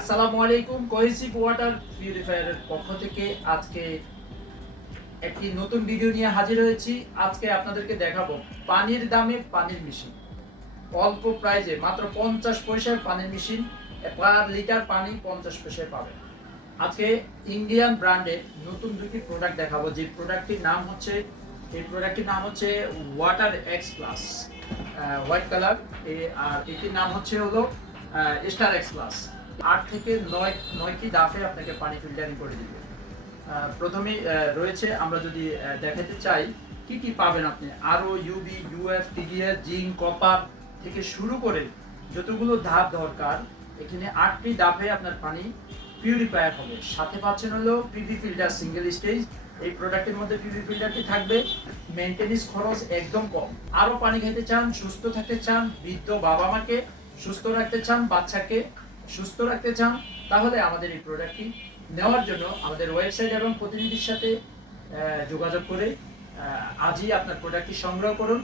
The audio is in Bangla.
আসসালামু আলাইকুম। কোহেসিভ ওয়াটার পিউরিফায়ারের পক্ষ থেকে আজকে একটি নতুন ভিডিও নিয়ে হাজির হয়েছি। আজকে আপনাদেরকে দেখাবো পানির দামে পানির মেশিন। অল্প প্রাইজে মাত্র 50 পয়সার পানির মেশিন, পার লিটার পানি 50 পয়সায় পাবেন। আজকে ইন্ডিয়ান ব্র্যান্ডের নতুন দুটি প্রোডাক্ট দেখাবো। যে প্রোডাক্টটির নাম হচ্ছে water X plus, white colour. আর এটির নাম হলো স্টার এক্স প্লাস। 8 থেকে 9টি দাফে আপনাকে পানি ফিল্টারিং করে দিবে। প্রথমেই রয়েছে, আমরা যদি দেখাতে চাই কি কি পাবেন আপনি, আরও UV, UF, TDS, zinc, copper থেকে শুরু করে যতগুলো ধাপ দরকার, এখানে 8টি ধাপে আপনার পানি পিউরিফায়ার হবে। সাথে পাচ্ছেন হলো পিভি ফিল্টার সিঙ্গেল স্টেজ। এই প্রোডাক্টের মধ্যে পিভি ফিল্টারটি থাকবে। মেইনটেনেন্স খরচ একদম কম। আরও পানি খেতে চান, সুস্থ থাকতে চান, বৃদ্ধ বাবা মাকে সুস্থ রাখতে চান, বাচ্চাকে সুস্থ রাখতে চান, তাহলে আমাদের এই প্রোডাক্টটি নেওয়ার জন্য আমাদের ওয়েবসাইট এবং প্রতিনিধির সাথে যোগাযোগ করে আজই আপনার প্রোডাক্টটি সংগ্রহ করুন।